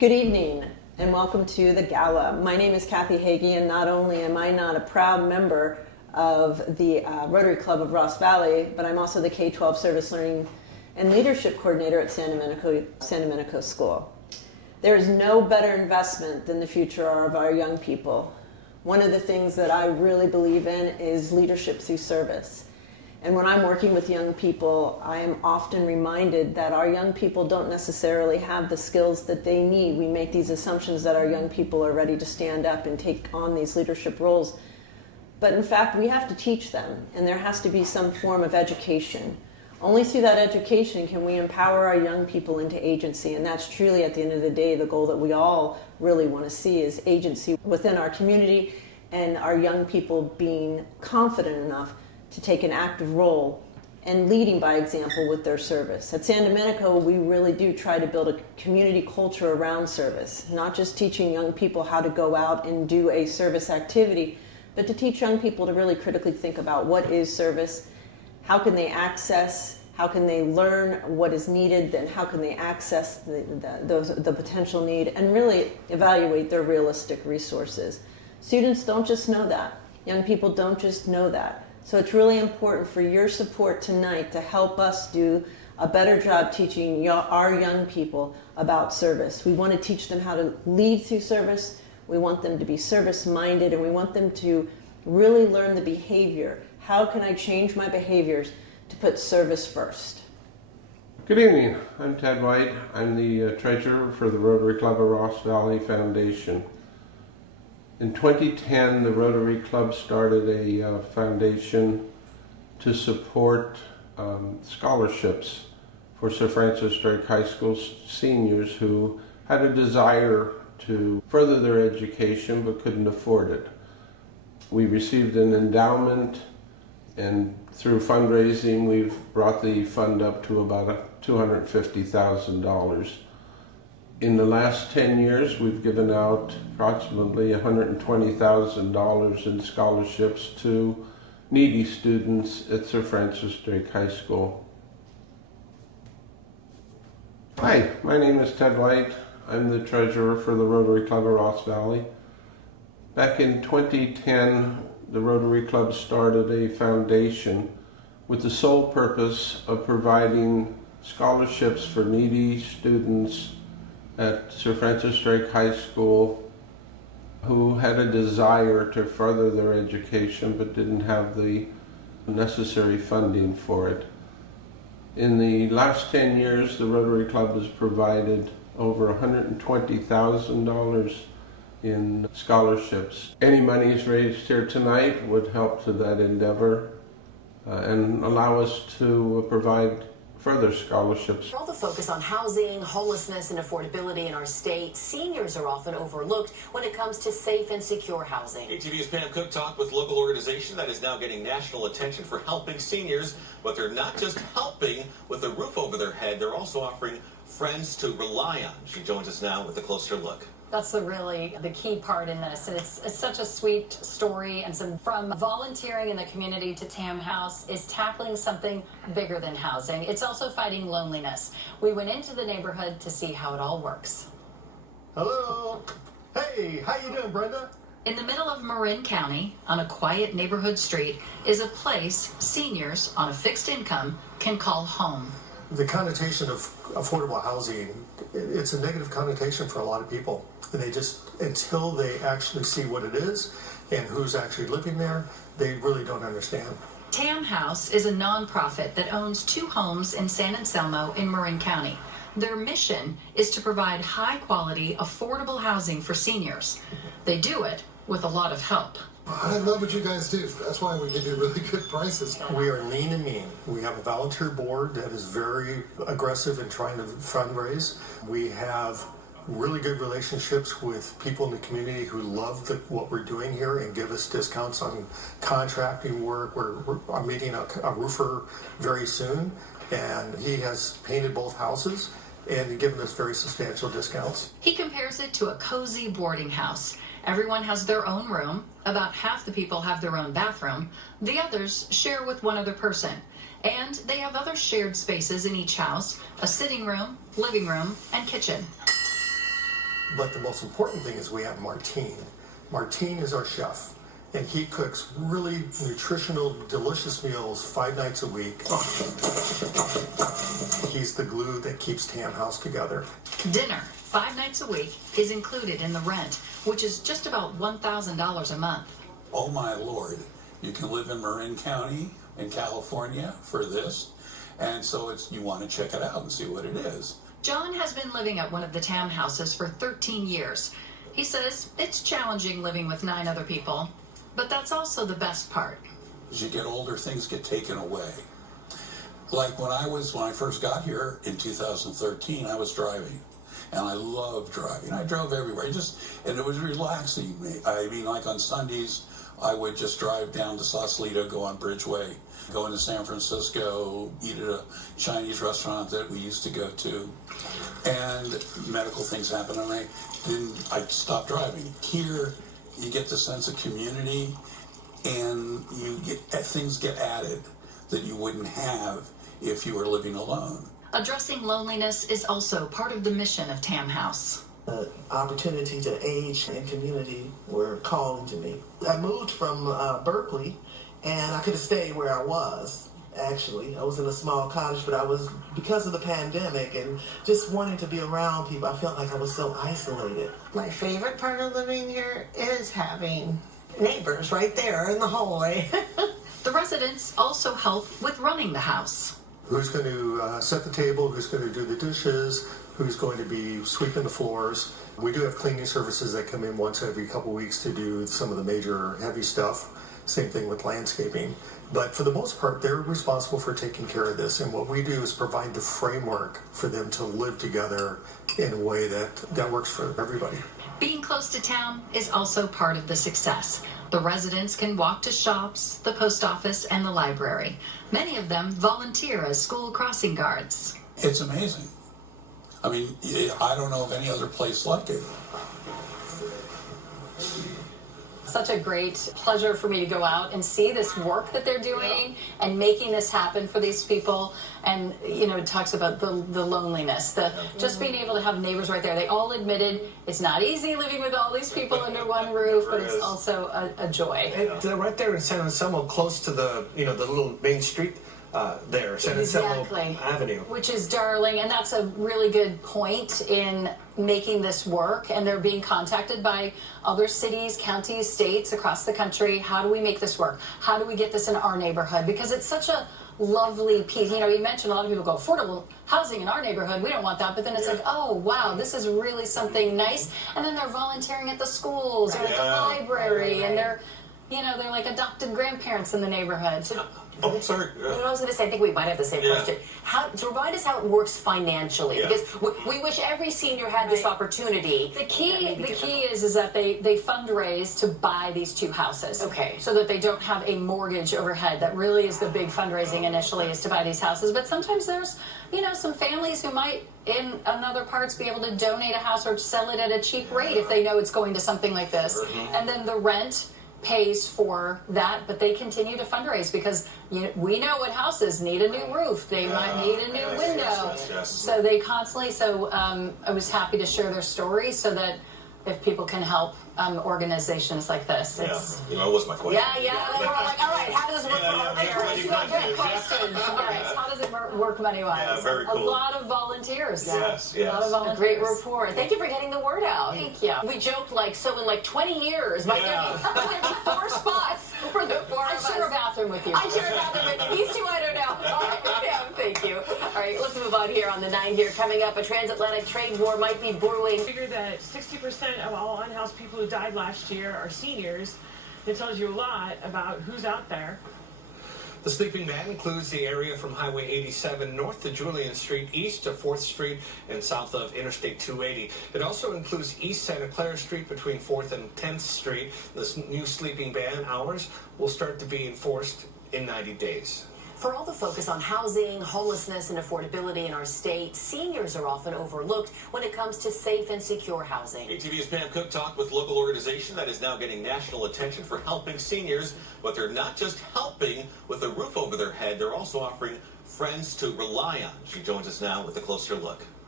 Good evening and welcome to the Gala. My name is Kathy Hagee, and not only am I not a proud member of the Rotary Club of Ross Valley, but I'm also the K-12 Service Learning and Leadership Coordinator at San Domenico School. There is no better investment than the future of our young people. One of the things that I really believe in is leadership through service. And when I'm working with young people, I am often reminded that our young people don't necessarily have the skills that they need. We make these assumptions that our young people are ready to stand up and take on these leadership roles. But in fact, we have to teach them, and there has to be some form of education. Only through that education can we empower our young people into agency, and that's truly, at the end of the day, the goal that we all really want to see is agency within our community and our young people being confident enough to take an active role and leading by example with their service. At San Domenico, we really do try to build a community culture around service, not just teaching young people how to go out and do a service activity, but to teach young people to really critically think about what is service, how can they access, how can they learn what is needed, then how can they access the potential need, and really evaluate their realistic resources. Students don't just know that. Young people don't just know that. So it's really important for your support tonight to help us do a better job teaching our young people about service. We want to teach them how to lead through service. We want them to be service-minded, and we want them to really learn the behavior. How can I change my behaviors to put service first? Good evening. I'm Ted White. I'm the treasurer for the Rotary Club of Ross Valley Foundation. In 2010, the Rotary Club started a foundation to support scholarships for Sir Francis Drake High School seniors who had a desire to further their education but couldn't afford it. We received an endowment, and through fundraising, we've brought the fund up to about $250,000. In the last 10 years, we've given out approximately $120,000 in scholarships to needy students at Sir Francis Drake High School. Hi, my name is Ted White. I'm the treasurer for the Rotary Club of Ross Valley. Back in 2010, the Rotary Club started a foundation with the sole purpose of providing scholarships for needy students at Sir Francis Drake High School who had a desire to further their education but didn't have the necessary funding for it. In the last 10 years, the Rotary Club has provided over $120,000 in scholarships. Any monies raised here tonight would help to that endeavor and allow us to provide further scholarships. For all the focus on housing, homelessness, and affordability in our state, seniors are often overlooked when it comes to safe and secure housing. ATV's Pam Cook talked with local organization that is now getting national attention for helping seniors, but they're not just helping with a roof over their head, they're also offering friends to rely on. She joins us now with a closer look. That's really the key part in this, and it's such a sweet story. And from volunteering in the community to Tam House is tackling something bigger than housing. It's also fighting loneliness. We went into the neighborhood to see how it all works. Hello. Hey, how you doing, Brenda? In the middle of Marin County, on a quiet neighborhood street, is a place seniors on a fixed income can call home. The connotation of affordable housing, it's a negative connotation for a lot of people. And they just, until they actually see what it is and who's actually living there, they really don't understand. Tam House is a nonprofit that owns 2 homes in San Anselmo in Marin County. Their mission is to provide high-quality, affordable housing for seniors. They do it with a lot of help. I love what you guys do. That's why we give you really good prices. We are lean and mean. We have a volunteer board that is very aggressive in trying to fundraise. We have really good relationships with people in the community who love what we're doing here and give us discounts on contracting work. I'm meeting a roofer very soon, and he has painted both houses and given us very substantial discounts. He compares it to a cozy boarding house. Everyone has their own room. About half the people have their own bathroom. The others share with one other person. And they have other shared spaces in each house, a sitting room, living room, and kitchen. But the most important thing is we have Martine. Martine is our chef, and he cooks really nutritional, delicious meals 5 nights a week. He's the glue that keeps Tam House together. Dinner, 5 nights a week, is included in the rent, which is just about $1,000 a month. Oh my Lord, you can live in Marin County in California for this, and so you want to check it out and see what it is. John has been living at one of the Tam Houses for 13 years. He says it's challenging living with 9 other people, but that's also the best part. As you get older, things get taken away. Like when I first got here in 2013, I was driving, and I loved driving. I drove everywhere, and it was relaxing me. I mean, like on Sundays, I would just drive down to Sausalito, go on Bridgeway, go into San Francisco, eat at a Chinese restaurant that we used to go to, and medical things happened, and I stopped driving. Here, you get the sense of community, and things get added that you wouldn't have if you were living alone. Addressing loneliness is also part of the mission of Tam House. The opportunity to age and community were calling to me. I moved from Berkeley, and I could have stayed where I was. Actually, I was in a small cottage, but because of the pandemic and just wanting to be around people, I felt like I was so isolated. My favorite part of living here is having neighbors right there in the hallway. The residents also help with running the house. Who's going to set the table, who's going to do the dishes, who's going to be sweeping the floors. We do have cleaning services that come in once every couple weeks to do some of the major heavy stuff. Same thing with landscaping. But for the most part, they're responsible for taking care of this. And what we do is provide the framework for them to live together in a way that works for everybody. Being close to town is also part of the success. The residents can walk to shops, the post office, and the library. Many of them volunteer as school crossing guards. It's amazing. I mean, I don't know of any other place like it. Such a great pleasure for me to go out and see this work that they're doing and making this happen for these people. And, it talks about the loneliness, just being able to have neighbors right there. They all admitted it's not easy living with all these people under one roof, but it's also a joy. And they're right there in San Anselmo, close to the little main street there, San Anselmo Avenue. Which is darling, and that's a really good point in making this work. And they're being contacted by other cities, counties, states across the country. How do we make this work? How do we get this in our neighborhood? Because it's such a lovely piece. You mentioned a lot of people go, affordable housing in our neighborhood, we don't want that. But then it's like, oh, wow, this is really something nice. And then they're volunteering at the schools or at the library, and they're like adopted grandparents in the neighborhood. So, Oh, sorry. I was going to say, I think we might have the same question. To remind us how it works financially, because we wish every senior had this opportunity. The key is that they fundraise to buy these 2 houses. Okay. So that they don't have a mortgage overhead. That really is the big fundraising initially, is to buy these houses. But sometimes there's, some families who might in other parts be able to donate a house or sell it at a cheap rate if they know it's going to something like this. And then the rent pays for that, but they continue to fundraise because we know what houses need a new roof. They might need a new window. So they constantly, I was happy to share their story so that if people can help organizations like this. That was my question. We're all like, all right, how does this work for our Good questions. Yes. How does it work money-wise? Yeah, very cool. A lot of volunteers. Yes. A lot of volunteers. A great rapport. Thank you for getting the word out. Thank you. We joked in 20 years, might there be 4 spots for the 4 of us. I share a bathroom with you. I share a bathroom with you. These 2, I don't know. All right, thank you. All right, let's move on here on the 9 here. Coming up, a transatlantic trade war might be brewing. I figure that 60% of all unhoused people who died last year are seniors. It tells you a lot about who's out there. The sleeping bag includes the area from Highway 87 north to Julian Street, east to 4th Street, and south of Interstate 280. It also includes East Santa Clara Street between 4th and 10th Street. This new sleeping ban hours will start to be enforced in 90 days. For all the focus on housing, homelessness, and affordability in our state, seniors are often overlooked when it comes to safe and secure housing. ATV's Pam Cook talked with local organization that is now getting national attention for helping seniors, but they're not just helping with a roof over their head, they're also offering friends to rely on. She joins us now with a closer look.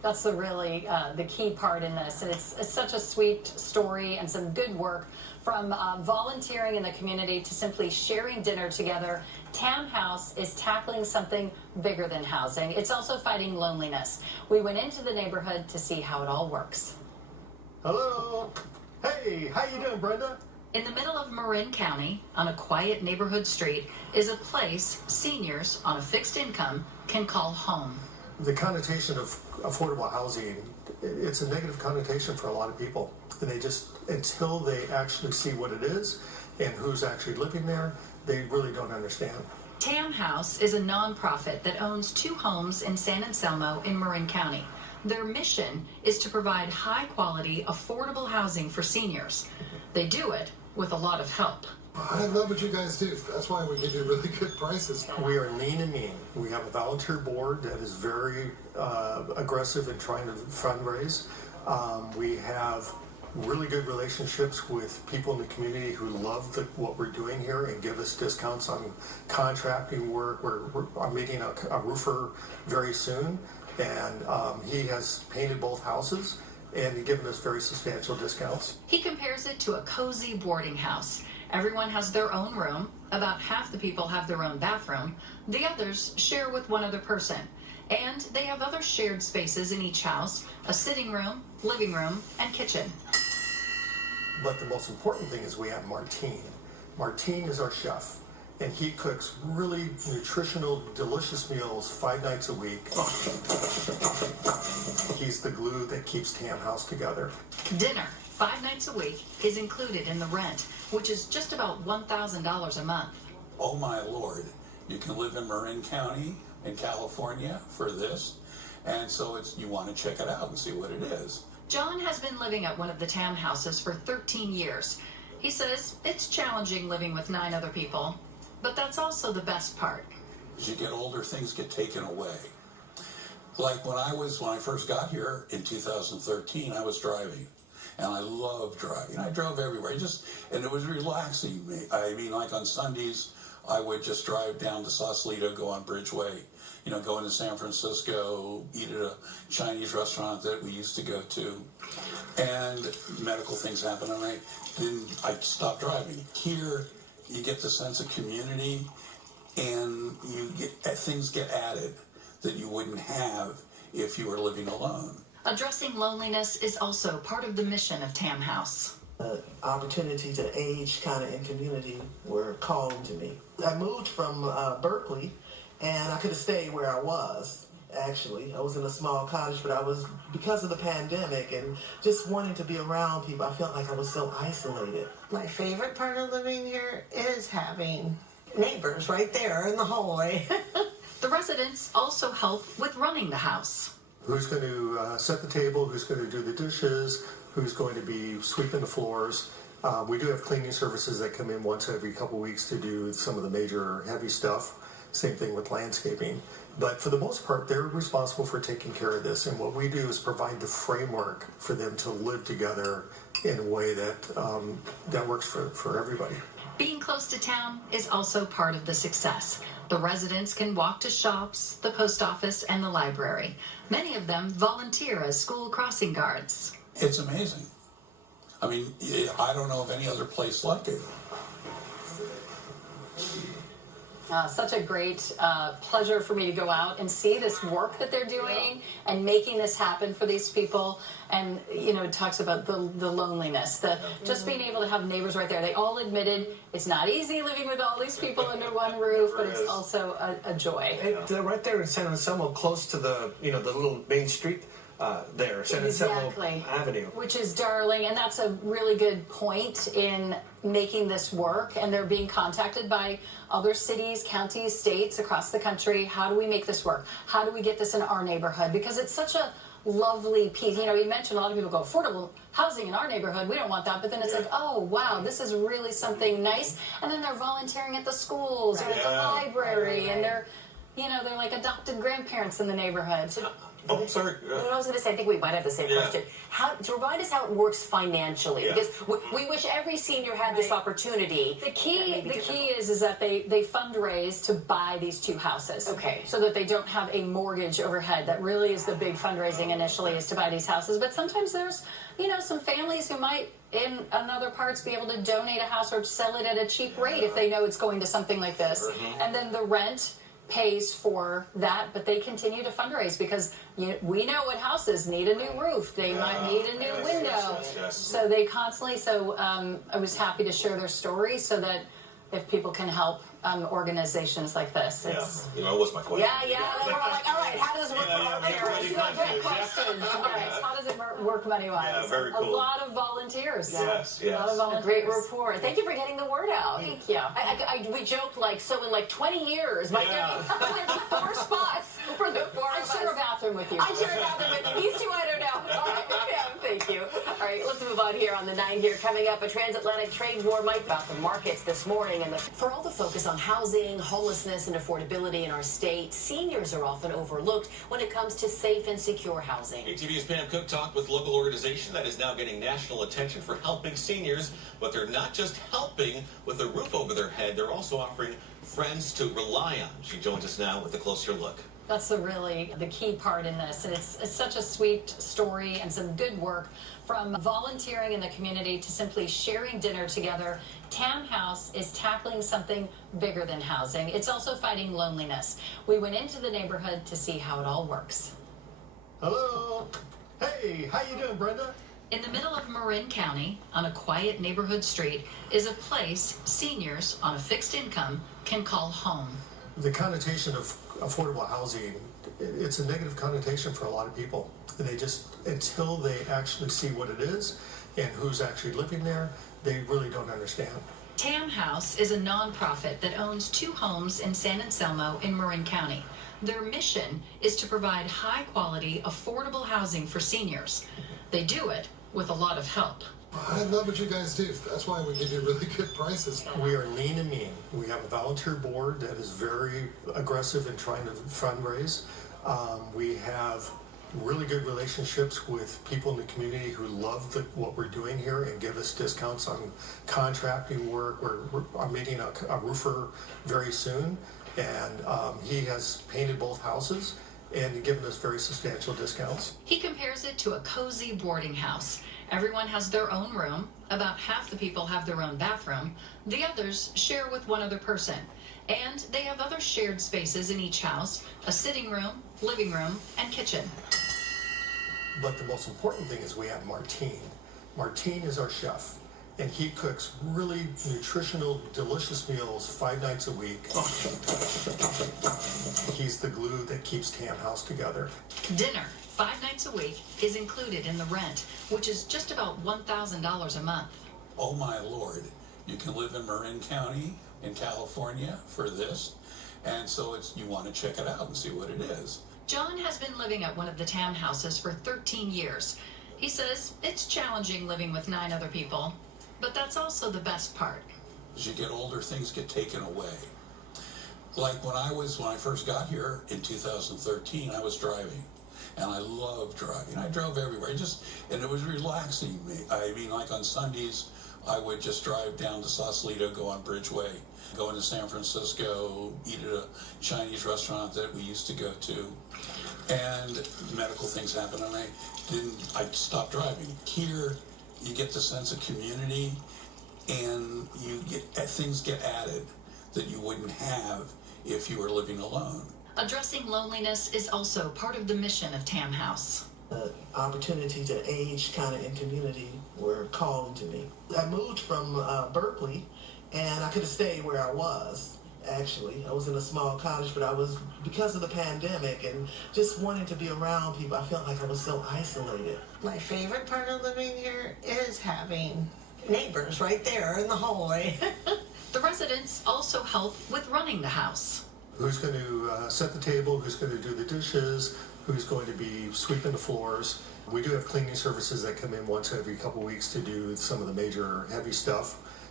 That's the key part in this. And it's such a sweet story and some good work from volunteering in the community to simply sharing dinner together. Tam House is tackling something bigger than housing. It's also fighting loneliness. We went into the neighborhood to see how it all works. Hello. Hey, how you doing, Brenda? In the middle of Marin County, on a quiet neighborhood street, is a place seniors on a fixed income can call home. The connotation of affordable housing, it's a negative connotation for a lot of people. And they just, until they actually see what it is and who's actually living there, they really don't understand. Tam House is a nonprofit that owns 2 homes in San Anselmo in Marin County. Their mission is to provide high-quality, affordable housing for seniors. They do it with a lot of help. I love what you guys do. That's why we give you really good prices. We are lean and mean. We have a volunteer board that is very aggressive in trying to fundraise. We have really good relationships with people in the community who love what we're doing here and give us discounts on contracting work. I'm meeting a roofer very soon, and he has painted both houses and given us very substantial discounts. He compares it to a cozy boarding house. Everyone has their own room. About half the people have their own bathroom. The others share with one other person. And they have other shared spaces in each house, a sitting room, living room, and kitchen. But the most important thing is we have Martine. Martine is our chef, and he cooks really nutritional, delicious meals 5 nights a week. He's the glue that keeps Tam House together. Dinner, 5 nights a week, is included in the rent, which is just about $1,000 a month. Oh my Lord, you can live in Marin County in California for this, and so you want to check it out and see what it is. John has been living at one of the Tam Houses for 13 years. He says it's challenging living with 9 other people, but that's also the best part. As you get older, things get taken away. Like when I first got here in 2013, I was driving. And I loved driving. I drove everywhere. And it was relaxing me. I mean, like on Sundays, I would just drive down to Sausalito, go on Bridgeway, go into San Francisco, eat at a Chinese restaurant that we used to go to. And medical things happen, and I stopped driving. Here, you get the sense of community, and things get added that you wouldn't have if you were living alone. Addressing loneliness is also part of the mission of Tam House. Opportunity to age kind of in community were calling to me. I moved from Berkeley, and I could have stayed where I was, actually. I was in a small cottage, but because of the pandemic and just wanting to be around people, I felt like I was so isolated. My favorite part of living here is having neighbors right there in the hallway. The residents also help with running the house. Who's going to set the table, who's going to do the dishes, who's going to be sweeping the floors. We do have cleaning services that come in once every couple weeks to do some of the major heavy stuff. Same thing with landscaping. But for the most part, they're responsible for taking care of this. And what we do is provide the framework for them to live together in a way that works for everybody. Being close to town is also part of the success. The residents can walk to shops, the post office, and the library. Many of them volunteer as school crossing guards. It's amazing. I mean, I don't know of any other place like it. Such a great pleasure for me to go out and see this work that they're doing and making this happen for these people. And, it talks about the loneliness, just being able to have neighbors right there. They all admitted it's not easy living with all these people under one roof, but it's also a joy. They're right there in San Anselmo, close to the little main street there, San Anselmo Avenue. Which is darling, and that's a really good point in making this work. And they're being contacted by other cities, counties, states across the country. How do we make this work? How do we get this in our neighborhood? Because it's such a lovely piece. You mentioned a lot of people go, affordable housing in our neighborhood, we don't want that. But then it's like, oh, wow, this is really something nice. And then they're volunteering at the schools or at the library, and they're like adopted grandparents in the neighborhood. So Oh, I'm sorry. No, I was going to say, I think we might have the same question. To remind us how it works financially, because we wish every senior had this opportunity. The key is that they fundraise to buy these two houses. Okay. So that they don't have a mortgage overhead. That really is the big fundraising initially, is to buy these houses. But sometimes there's, some families who might in other parts be able to donate a house or sell it at a cheap rate if they know it's going to something like this. And then the rent pays for that, but they continue to fundraise because we know what houses need a new roof. They might need a new window. So they constantly, I was happy to share their story so that if people can help organizations like this. It's, that was my question. We're all like, all right, how does this work for our parents? Great questions. How does it work money-wise? Yeah, very cool. A lot of volunteers. Yes. A lot of volunteers. A great report. Thank you for getting the word out. Thank you. We joked in 20 years, might there be 4 spots for the 4 of us. I'd share a bathroom with you. I'd share a bathroom with you. These two, I don't know. All right, thank you. All right, let's move on here on the 9 here. Coming up, a transatlantic trade war might about the markets this morning. And for all the focus on housing, homelessness, and affordability in our state, seniors are often overlooked when it comes to safe and secure housing. ATV's Pam Cook talked with local organization that is now getting national attention for helping seniors, but they're not just helping with a roof over their head, they're also offering friends to rely on. She joins us now with a closer look. That's the key part in this. And it's such a sweet story and some good work from volunteering in the community to simply sharing dinner together. Tam House is tackling something bigger than housing. It's also fighting loneliness. We went into the neighborhood to see how it all works. Hello. Hey, how you doing, Brenda? In the middle of Marin County, on a quiet neighborhood street, is a place seniors on a fixed income can call home. The connotation of affordable housing, it's a negative connotation for a lot of people. And they just, until they actually see what it is and who's actually living there, they really don't understand. Tam House is a nonprofit that owns 2 homes in San Anselmo in Marin County. Their mission is to provide high-quality, affordable housing for seniors. They do it with a lot of help. I love what you guys do. That's why we give you really good prices. We are lean and mean. We have a volunteer board that is very aggressive in trying to fundraise. We have really good relationships with people in the community who love what we're doing here and give us discounts on contracting work. I'm meeting a roofer very soon, and he has painted both houses and given us very substantial discounts. He compares it to a cozy boarding house. Everyone has their own room. About half the people have their own bathroom. The others share with one other person. And they have other shared spaces in each house, a sitting room, living room, and kitchen. But the most important thing is we have Martine. Martine is our chef, and he cooks really nutritional, delicious meals 5 nights a week. He's the glue that keeps Tam House together. Dinner, 5 nights a week, is included in the rent, which is just about $1,000 a month. Oh my Lord, you can live in Marin County in California for this, and so you want to check it out and see what it is. John has been living at one of the Tam Houses for 13 years. He says it's challenging living with 9 other people, but that's also the best part. As you get older, things get taken away. Like when I first got here in 2013, I was driving, and I loved driving. I drove everywhere, and it was relaxing me. I mean, like on Sundays, I would just drive down to Sausalito, go on Bridgeway, go into San Francisco, eat at a Chinese restaurant that we used to go to, and medical things happened, and I stopped driving. Here, you get the sense of community, and things get added that you wouldn't have if you were living alone. Addressing loneliness is also part of the mission of Tam House. The opportunity to age kind of in community were calling to me. I moved from Berkeley, and I could have stayed where I was. Actually, I was in a small cottage, but because of the pandemic and just wanting to be around people, I felt like I was so isolated. My favorite part of living here is having neighbors right there in the hallway. The residents also help with running the house. Who's going to set the table, who's going to do the dishes, who's going to be sweeping the floors. We do have cleaning services that come in once every couple weeks to do some of the major heavy stuff.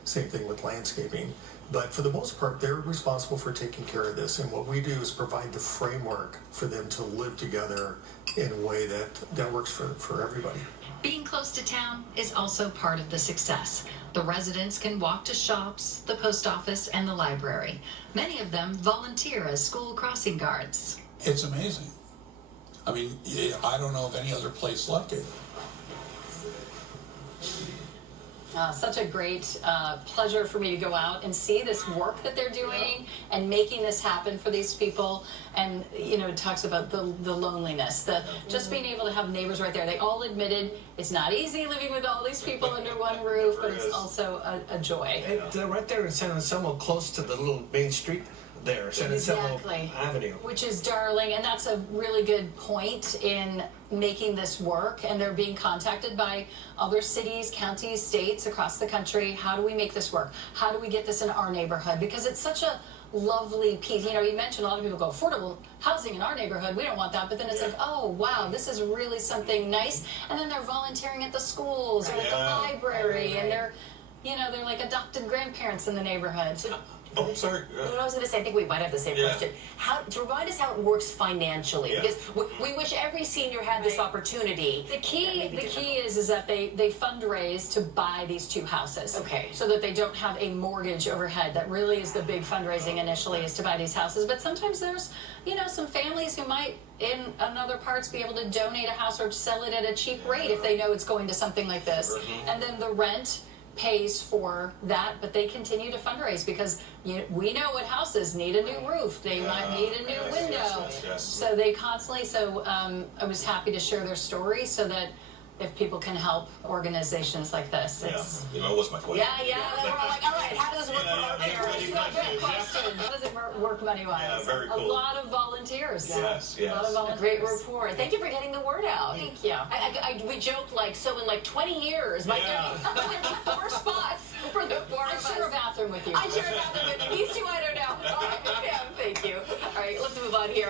Same thing with landscaping. But for the most part, they're responsible for taking care of this. And what we do is provide the framework for them to live together in a way that works for everybody. Being close to town is also part of the success. The residents can walk to shops, the post office, and the library. Many of them volunteer as school crossing guards. It's amazing. I mean, I don't know of any other place like it. Such a great pleasure for me to go out and see this work that they're doing and making this happen for these people. And, you know, it talks about the loneliness, just being able to have neighbors right there. They all admitted it's not easy living with all these people under one roof, but it's also a joy. They're right there in San Anselmo, close to the little main street there, San Anselmo Avenue. Which is darling, and that's a really good point in making this work. And they're being contacted by other cities, counties, states across the country. How do we make this work? How do we get this in our neighborhood? Because it's such a lovely piece. You know, you mentioned a lot of people go, affordable housing in our neighborhood, we don't want that. But then it's like, oh, wow, this is really something nice. And then they're volunteering at the schools or at the library, and they're, you know, they're like adopted grandparents in the neighborhood. So, Oh, I'm sorry. I was going to say, I think we might have the same question. To remind us how it works financially, because we wish every senior had this opportunity. The key is that they fundraise to buy these two houses. Okay. So that they don't have a mortgage overhead. That really is the big fundraising initially, is to buy these houses. But sometimes there's, you know, some families who might in other parts be able to donate a house or sell it at a cheap rate if they know it's going to something like this. And then the rent pays for that, but they continue to fundraise because we know what houses need a new roof. They might need a new window. So they constantly, I was happy to share their story so that if people can help organizations like this. It's, you know, that was my question. We're all like, all right, how does this work for our parents? Good question. How does it work money-wise? Yeah, very cool. A lot of volunteers. Yes. A lot of volunteers. A great report. Thank you for getting the word out. Thank you. We joked like, so in like 20 years, might there be 4 spots for the 4 of us. I share a bathroom with you. I share a bathroom with you. These two, I don't know. All right, Pam, thank you. All right, let's move on here.